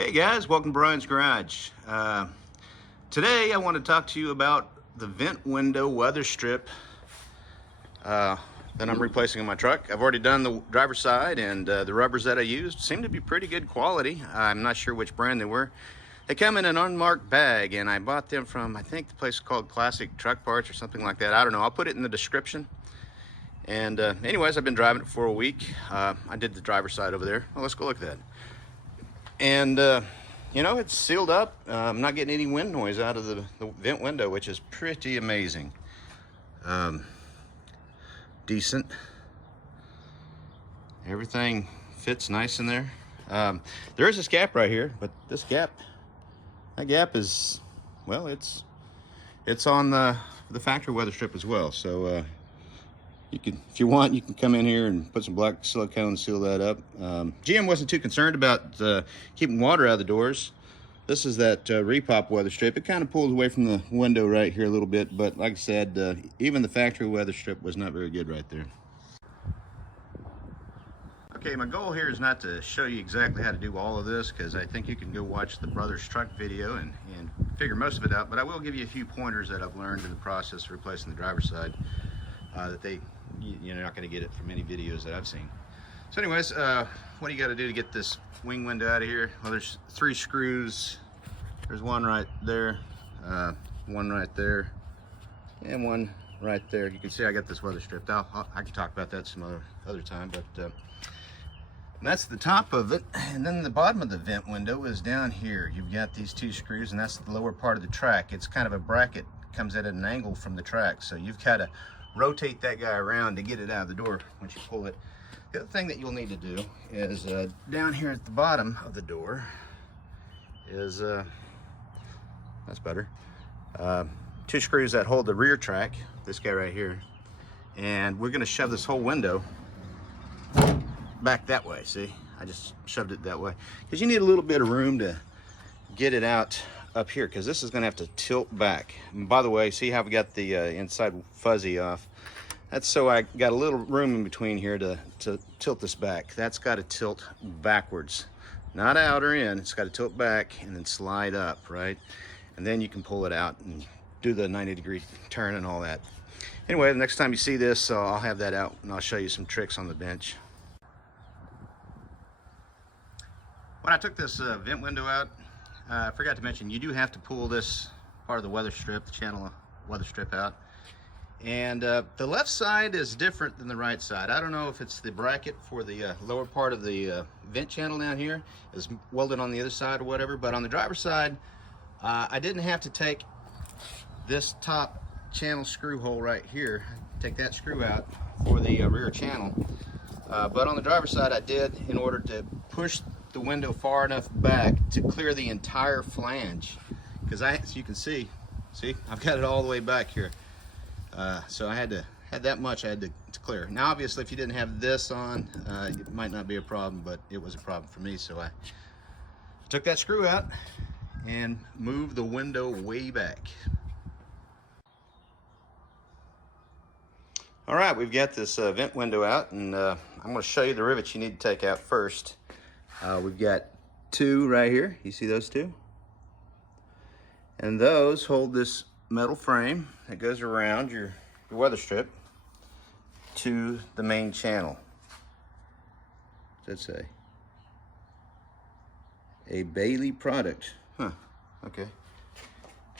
Hey guys, welcome to Brian's Garage. Today I want to talk to you about the vent window weather strip that I'm replacing in my truck. I've already done the driver's side, and the rubbers that I used seem to be pretty good quality. I'm not sure which brand they were. They come in an unmarked bag, and I bought them from, I think the place is called Classic Truck Parts or something like that. I don't know. I'll put it in the description. And anyways, I've been driving it for a week. I did the driver's side over there. Well, let's go look at that. And you know, it's sealed up. I'm not getting any wind noise out of the vent window, which is pretty amazing. Decent. Everything fits nice in there. There is this gap right here, but this gap, that gap is, well, it's on the factory weather strip as well. So you can, if you want, you can come in here and put some black silicone and seal that up. GM wasn't too concerned about keeping water out of the doors. This is that repop weather strip. It kind of pulls away from the window right here a little bit, but like I said, even the factory weather strip was not very good right there. Okay, my goal here is not to show you exactly how to do all of this, because I think you can go watch the Brothers Truck video and figure most of it out, but I will give you a few pointers that I've learned in the process of replacing the driver's side that you're not going to get it from any videos that I've seen. So anyways, what do you got to do to get this wing window out of here? Well, there's 3 screws. There's one right there, one right there, and one right there. You can see I got this weather stripped out. I can talk about that some other time, but that's the top of it. And then the bottom of the vent window is down here. You've got these 2 screws, and that's the lower part of the track. It's kind of a bracket, comes at an angle from the track, so you've got to rotate that guy around to get it out of the door once you pull it. The other thing that you'll need to do is down here at the bottom of the door is that's better, 2 screws that hold the rear track, this guy right here, and we're going to shove this whole window back that way. See, I just shoved it that way because you need a little bit of room to get it out up here, because this is going to have to tilt back. And by the way, see how we got the inside fuzzy off? That's so I got a little room in between here to tilt this back. That's got to tilt backwards, not out or in. It's got to tilt back and then slide up, right? And then you can pull it out and do the 90-degree turn and all that. Anyway, the next time you see this, I'll have that out and I'll show you some tricks on the bench. When I took this vent window out, I forgot to mention, you do have to pull this part of the weather strip, the channel weather strip out. And the left side is different than the right side. I don't know if it's the bracket for the lower part of the vent channel down here is welded on the other side or whatever, but on the driver's side, I didn't have to take this top channel screw hole right here, take that screw out for the rear channel. But on the driver's side, I did, in order to push the window far enough back to clear the entire flange, because as you can see, I've got it all the way back here. So I had that much I had to clear. Now obviously if you didn't have this on, it might not be a problem, but it was a problem for me, so I took that screw out and moved the window way back. All right, we've got this vent window out, and I'm going to show you the rivets you need to take out first. We've got 2 right here. You see those 2? And those hold this metal frame that goes around your weather strip to the main channel. What's that say? A Bailey product. Huh, okay.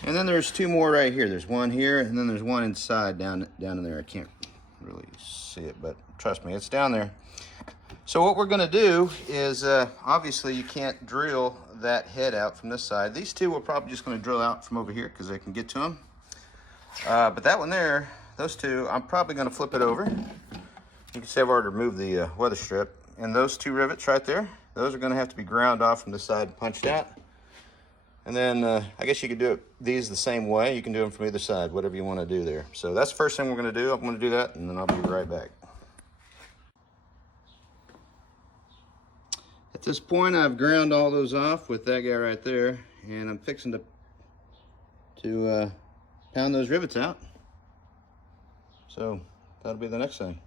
And then there's 2 more right here. There's one here, and then there's one inside down in there. I can't really see it, but trust me, it's down there. So what we're going to do is, obviously you can't drill that head out from this side. These 2 we're probably just going to drill out from over here because I can get to them. But that one there, those 2, I'm probably going to flip it over. You can see I've already removed the weather strip. And those 2 rivets right there, those are going to have to be ground off from this side and punched out. And then I guess you could do these the same way. You can do them from either side, whatever you want to do there. So that's the first thing we're going to do. I'm going to do that, and then I'll be right back. At this point, I've ground all those off with that guy right there, and I'm fixing to pound those rivets out. So that'll be the next thing.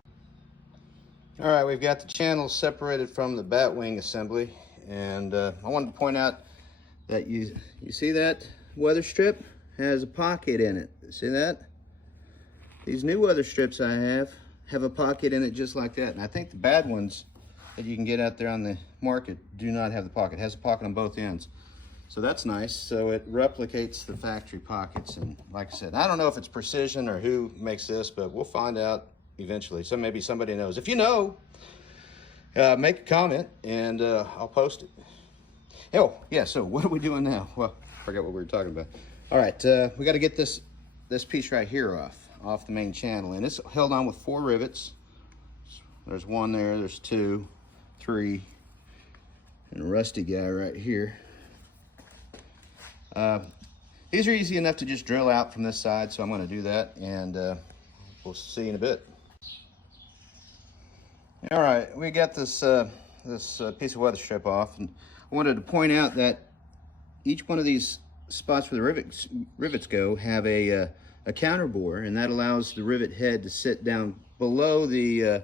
All right, we've got the channels separated from the bat wing assembly, And I wanted to point out that you see that Weatherstrip has a pocket in it. See that? These new Weatherstrips I have a pocket in it just like that. And I think the bad ones that you can get out there on the market do not have the pocket. It has a pocket on both ends. So that's nice. So it replicates the factory pockets. And like I said, I don't know if it's precision or who makes this, but we'll find out eventually. So maybe somebody knows. If you know, make a comment and I'll post it. Oh, yeah, so what are we doing now? Well, I forgot what we were talking about. All right, we got to get this piece right here off the main channel. And it's held on with 4 rivets. There's 1 there, there's 2, 3, and a rusty guy right here. These are easy enough to just drill out from this side, so I'm going to do that, and we'll see in a bit. All right, we got this piece of Weatherstrip off, and I wanted to point out that each one of these spots where the rivets go have a counter bore, and that allows the rivet head to sit down below the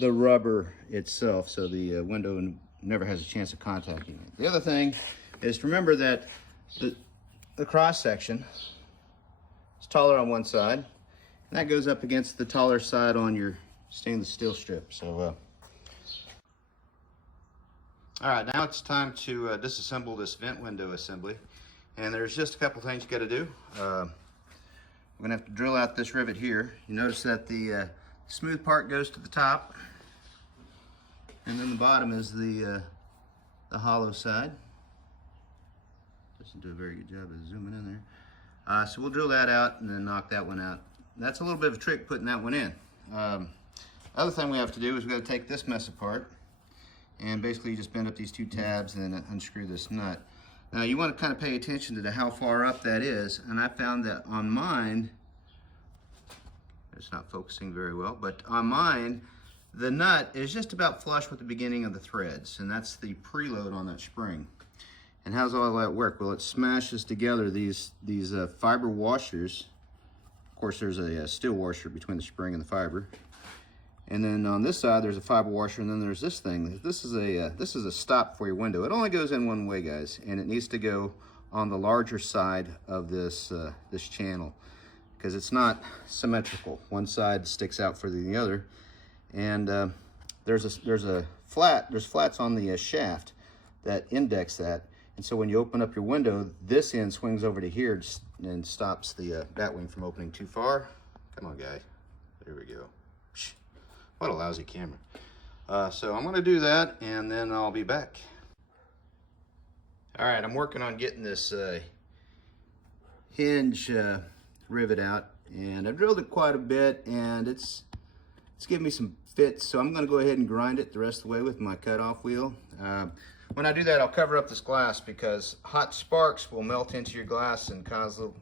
rubber itself, so the window never has a chance of contacting it. The other thing is to remember that the cross section is taller on one side, and that goes up against the taller side on your stainless steel strip. So all right, now it's time to disassemble this vent window assembly, and there's just a couple things you got to do. We're gonna have to drill out this rivet here. You notice that the smooth part goes to the top, and then the bottom is the hollow side. Doesn't do a very good job of zooming in there. So we'll drill that out and then knock that one out. That's a little bit of a trick putting that one in. Other thing we have to do is we got to take this mess apart, and basically you just bend up these 2 tabs and then unscrew this nut. Now you want to kind of pay attention to how far up that is, and I found that on mine, it's not focusing very well, but on mine, the nut is just about flush with the beginning of the threads, and that's the preload on that spring. And how's all that work? Well, it smashes together these fiber washers. Of course, there's a steel washer between the spring and the fiber. And then on this side, there's a fiber washer, and then there's this thing. This is a stop for your window. It only goes in one way, guys, and it needs to go on the larger side of this this channel, because it's not symmetrical. One side sticks out further than the other, and there's flats on the shaft that index that. And so when you open up your window, this end swings over to here and stops the bat wing from opening too far. Come on, guy. There we go. What a lousy camera. So I'm gonna do that, and then I'll be back. All right, I'm working on getting this hinge rivet out, and I've drilled it quite a bit, and it's giving me some fits, so I'm gonna go ahead and grind it the rest of the way with my cutoff wheel. When I do that, I'll cover up this glass, because hot sparks will melt into your glass and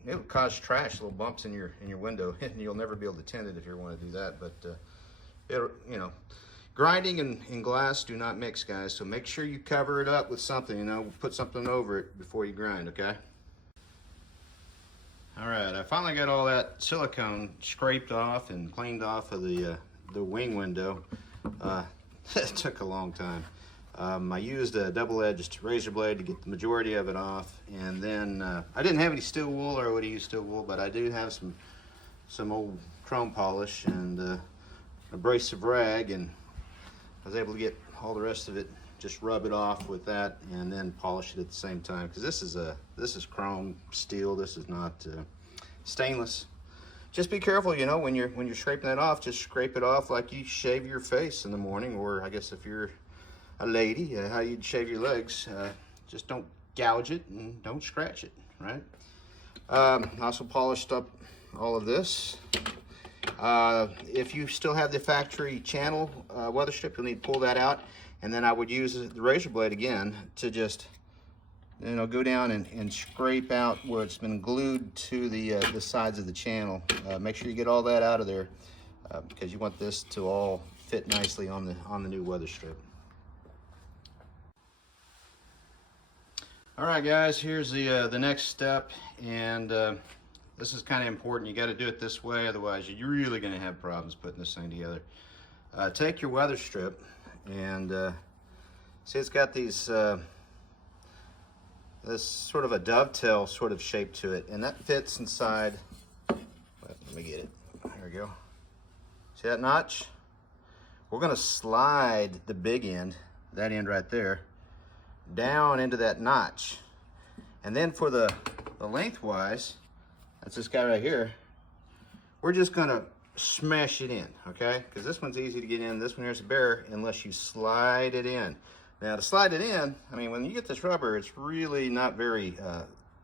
it'll cause trash, little bumps in your window, and you'll never be able to tint it if you want to do that. But grinding and glass do not mix, guys. So make sure you cover it up with something. Put something over it before you grind. Okay. All right, I finally got all that silicone scraped off and cleaned off of the wing window. It took a long time. I used a double-edged razor blade to get the majority of it off, and then I didn't have any steel wool, or I would have used steel wool, but I do have some old chrome polish and a abrasive rag, and I was able to get all the rest of it, just rub it off with that, and then polish it at the same time, because this is chrome steel. This is not stainless. Just be careful, when you're scraping that off. Just scrape it off like you shave your face in the morning, or I guess if you're a lady, how you'd shave your legs. Just don't gouge it and don't scratch it, right? Also polished up all of this. If you still have the factory channel Weatherstrip, you'll need to pull that out, and then I would use the razor blade again to just go down and scrape out where it's been glued to the sides of the channel. Make sure you get all that out of there, because you want this to all fit nicely on the new Weatherstrip. All right, guys, here's the next step, and this is kind of important. You got to do it this way, otherwise you're really going to have problems putting this thing together. Take your Weatherstrip and See, it's got these this sort of a dovetail sort of shape to it, and that fits inside. Let me get it. There we go. See that notch? We're going to slide the big end, that end right there, down into that notch. And then for the lengthwise, that's this guy right here, we're just going to smash it in, okay? Because this one's easy to get in. This one here's a bear unless you slide it in. Now to slide it in, I mean, when you get this rubber, it's really not very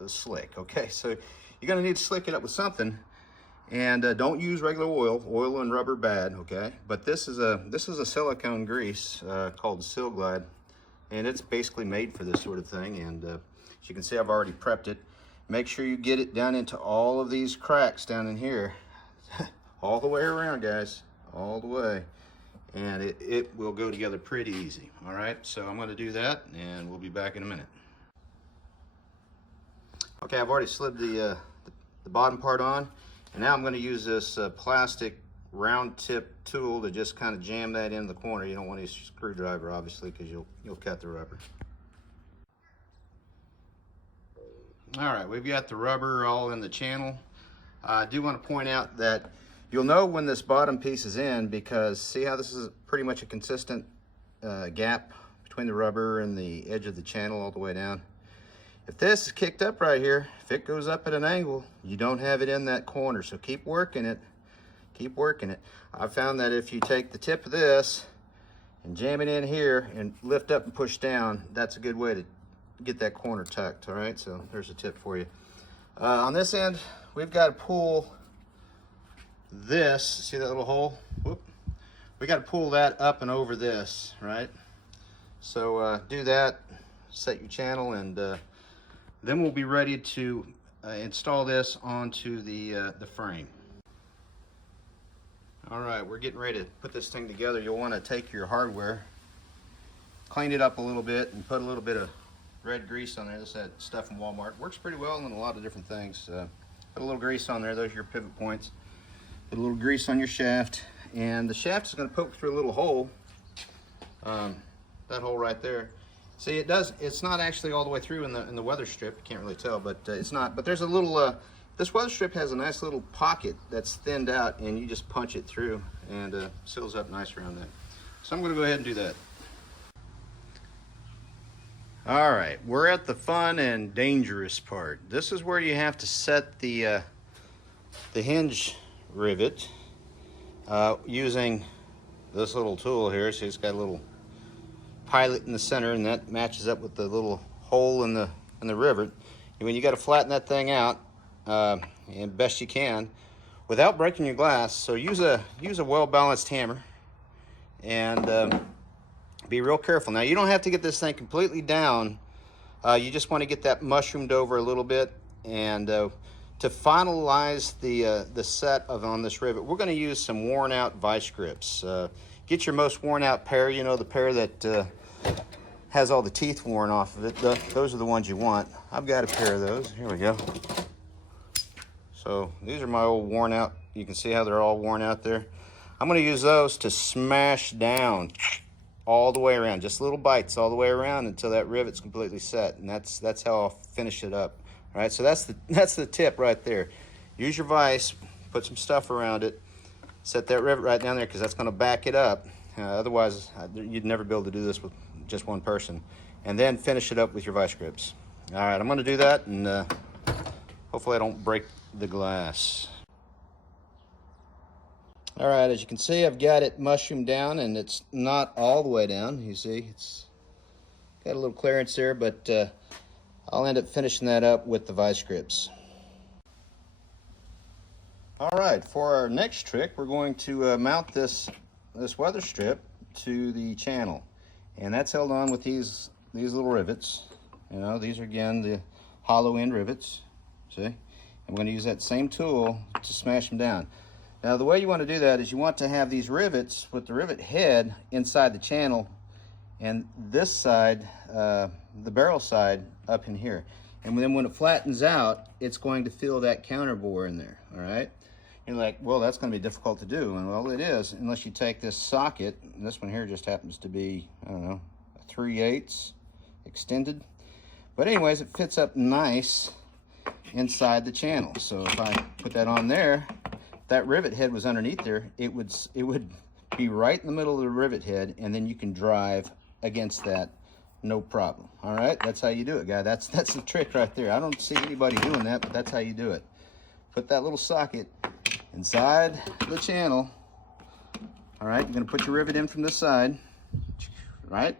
slick, okay? So you're gonna need to slick it up with something, and don't use regular oil. Oil and rubber bad, okay? But this is a silicone grease called Seal Glide, and it's basically made for this sort of thing. And as you can see, I've already prepped it. Make sure you get it down into all of these cracks down in here, all the way around, guys, all the way. And it will go together pretty easy. All right, so I'm going to do that, and we'll be back in a minute. Okay, I've already slid the bottom part on, and now I'm going to use this plastic round tip tool to just kind of jam that in the corner. You don't want to use a screwdriver, obviously, because you'll cut the rubber. All right, we've got the rubber all in the channel. I do want to point out that you'll know when this bottom piece is in, because see how this is pretty much a consistent gap between the rubber and the edge of the channel all the way down. If this is kicked up right here, if it goes up at an angle, you don't have it in that corner. So keep working it, keep working it. I found that if you take the tip of this and jam it in here and lift up and push down, that's a good way to get that corner tucked. All right, so there's a tip for you. On this end, we've got to pull this, see that little hole? Whoop. We got to pull that up and over this, right? So do that, set your channel, and then we'll be ready to install this onto the frame. All right, we're getting ready to put this thing together. You'll want to take your hardware, clean it up a little bit, and put a little bit of red grease on there. This is that stuff from Walmart. Works pretty well in a lot of different things. Put a little grease on there. Those are your pivot points. Put a little grease on your shaft, and the shaft is going to poke through a little hole. That hole right there. See, it does. It's not actually all the way through in the Weatherstrip. You can't really tell, but it's not. But there's a little. This Weatherstrip has a nice little pocket that's thinned out, and you just punch it through, and seals up nice around that. So I'm going to go ahead and do that. All right, we're at the fun and dangerous part. This is where you have to set the hinge rivet using this little tool here. See, it's got a little pilot in the center, and that matches up with the little hole in the rivet. And when you got to flatten that thing out, and best you can, without breaking your glass. So use a well-balanced hammer, and be real careful. Now, you don't have to get this thing completely down. You just want to get that mushroomed over a little bit. And to finalize the set on this rivet, we're going to use some worn out vice grips. Get your most worn out pair, you know, the pair that has all the teeth worn off of it. Those are the ones you want. I've got a pair of those. Here we go. So these are my old worn out. You can see how they're all worn out there. I'm going to use those to smash down all the way around, just little bites all the way around until that rivet's completely set, and that's how I'll finish it up. All right, so that's the tip right there. Use your vise, put some stuff around it, set that rivet right down there, because that's going to back it up. Otherwise, you'd never be able to do this with just one person. And then finish it up with your vice grips. All right, I'm going to do that, and hopefully I don't break the glass. All right, as you can see, I've got it mushroomed down, and it's not all the way down. You see, it's got a little clearance there, but I'll end up finishing that up with the vice grips. All right, for our next trick, we're going to mount this Weatherstrip to the channel, and that's held on with these little rivets. You know, these are again the hollow end rivets. See, I'm going to use that same tool to smash them down. Now, the way you want to do that is you want to have these rivets with the rivet head inside the channel, and this side, the barrel side, up in here. And then when it flattens out, it's going to fill that counter bore in there, all right? You're like, well, that's going to be difficult to do. And well, it is, unless you take this socket, and this one here just happens to be, I don't know, a 3/8 extended. But anyways, it fits up nice inside the channel. So if I put that on there, if that rivet head was underneath there, it would be right in the middle of the rivet head, and then you can drive against that no problem. All right, that's how you do it, guy. That's the trick right there. I don't see anybody doing that, but that's how you do it. Put that little socket inside the channel. All right, you're gonna put your rivet in from this side, right?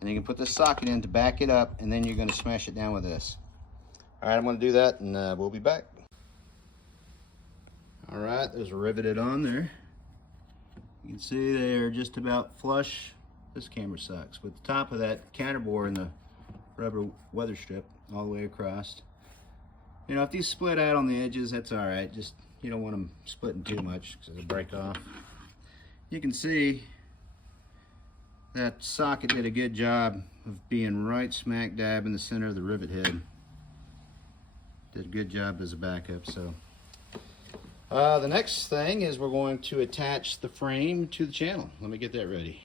And you can put this socket in to back it up, and then you're gonna smash it down with this. All right, I'm gonna do that, and we'll be back. All right, those are riveted on there. You can see they're just about flush. This camera sucks. With the top of that counterbore and the rubber weather strip all the way across. You know, if these split out on the edges, that's all right. Just, you don't want them splitting too much because it'll break off. You can see that socket did a good job of being right smack dab in the center of the rivet head. Did a good job as a backup. So the next thing is we're going to attach the frame to the channel. Let me get that ready.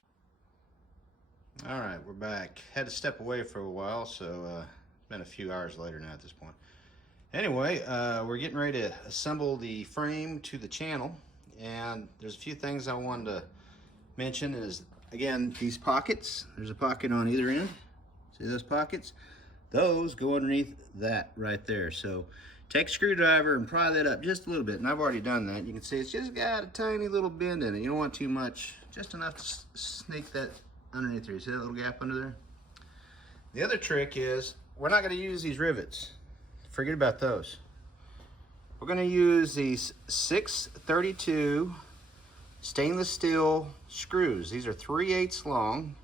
All right, we're back. Had to step away for a while, so it's been a few hours later now at this point. Anyway, we're getting ready to assemble the frame to the channel, and there's a few things I wanted to mention. Is again, these pockets. There's a pocket on either end. See those pockets? Those go underneath that right there. So take a screwdriver and pry that up just a little bit, and I've already done that. You can see it's just got a tiny little bend in it. You don't want too much, just enough to sneak that underneath there. You see that little gap under there? The other trick is we're not going to use these rivets. Forget about those. We're going to use these 632 stainless steel screws. These are 3/8 long.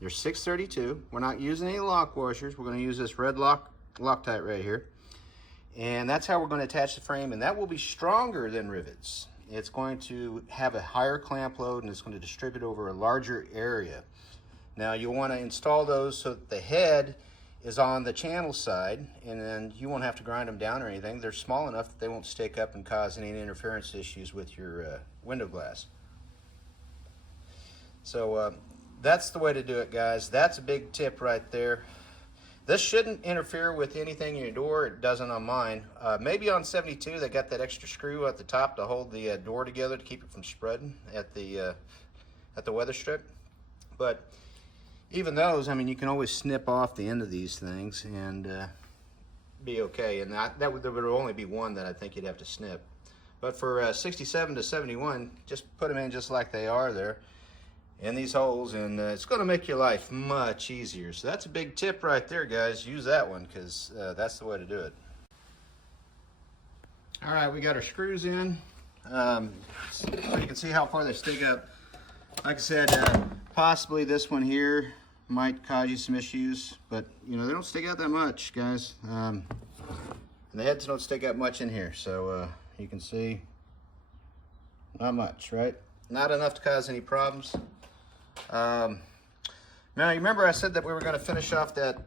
They're 632. We're not using any lock washers. We're going to use this red Loctite right here. And that's how we're going to attach the frame, and that will be stronger than rivets. It's going to have a higher clamp load, and it's going to distribute over a larger area. Now you want to install those so that the head is on the channel side, and then you won't have to grind them down or anything. They're small enough that they won't stick up and cause any interference issues with your window glass. So that's the way to do it, guys. That's a big tip right there. This shouldn't interfere with anything in your door. It doesn't on mine. Maybe on 72 they got that extra screw at the top to hold the door together to keep it from spreading at the weather strip. But even those, I mean, you can always snip off the end of these things and be okay. And there would only be one that I think you'd have to snip. But for 67 to 71, just put them in just like they are there in these holes, and it's going to make your life much easier. So that's a big tip right there, guys. Use that one, because that's the way to do it. All right, we got our screws in. So you can see how far they stick up. Like I said, possibly this one here might cause you some issues, but you know, they don't stick out that much, guys. And the heads don't stick out much in here, so you can see not much, right? Not enough to cause any problems. Now you remember I said that we were going to finish off that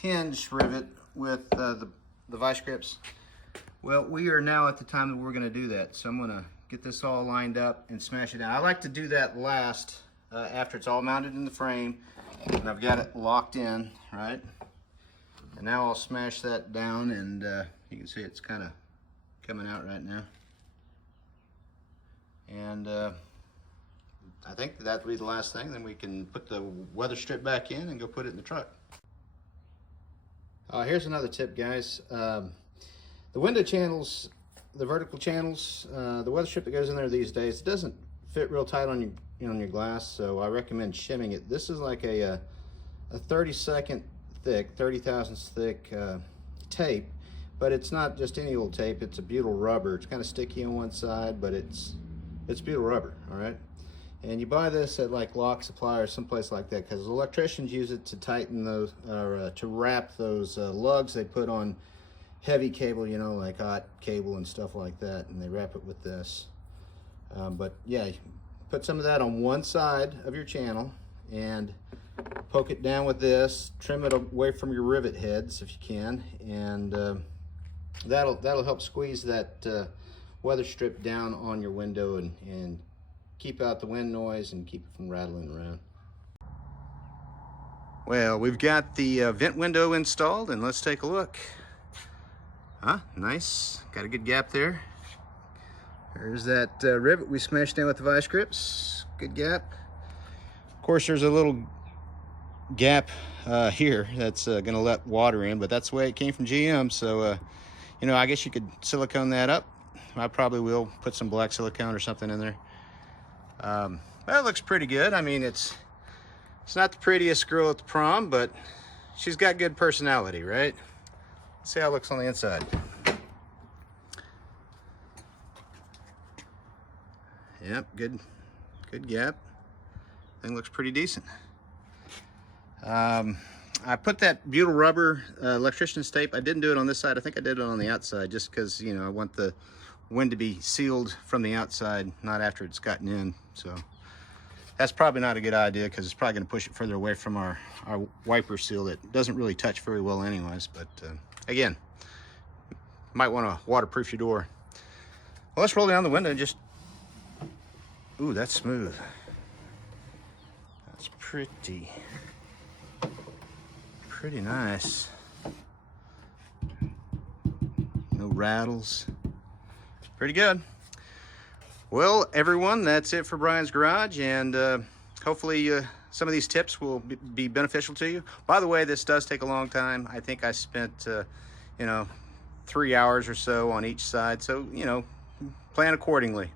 hinge rivet with the vice grips. Well, we are now at the time that we're going to do that, so I'm going to get this all lined up and smash it down. I like to do that last after it's all mounted in the frame and I've got it locked in, right? And now I'll smash that down, and you can see it's kind of coming out right now. And I think that'll be the last thing. Then we can put the weather strip back in and go put it in the truck. Here's another tip, guys. The window channels, the vertical channels, the weather strip that goes in there these days, it doesn't fit real tight on your glass, so I recommend shimming it. This is like a 30-second thick, 30 thousandths thick tape, but it's not just any old tape. It's a butyl rubber. It's kind of sticky on one side, but it's butyl rubber, all right? And you buy this at like Lock Supply or someplace like that, because electricians use it to tighten those, or to wrap those lugs they put on heavy cable, you know, like hot cable and stuff like that, and they wrap it with this. But yeah, put some of that on one side of your channel and poke it down with this, trim it away from your rivet heads if you can, and that'll help squeeze that weather strip down on your window and keep out the wind noise and keep it from rattling around. Well, we've got the vent window installed, and let's take a look. Huh, nice. Got a good gap there. There's that rivet we smashed in with the vice grips. Good gap. Of course, there's a little gap here that's gonna let water in, but that's the way it came from GM. So, you know, I guess you could silicone that up. I probably will put some black silicone or something in there. Well, it looks pretty good. I mean, it's not the prettiest girl at the prom, but she's got good personality, right? Let's see how it looks on the inside. Yep, good gap. Thing looks pretty decent. I put that butyl rubber electrician's tape. I didn't do it on this side. I think I did it on the outside just because, you know, I want the wind to be sealed from the outside, not after it's gotten in. So that's probably not a good idea because it's probably going to push it further away from our wiper seal that doesn't really touch very well anyways. But again, might want to waterproof your door. Well, let's roll down the window and just, ooh, that's smooth. That's pretty nice. No rattles. Pretty good. Well, everyone, that's it for Brian's Garage, and hopefully some of these tips will be beneficial to you. By the way, this does take a long time. I think I spent, you know, 3 hours or so on each side, so, you know, plan accordingly.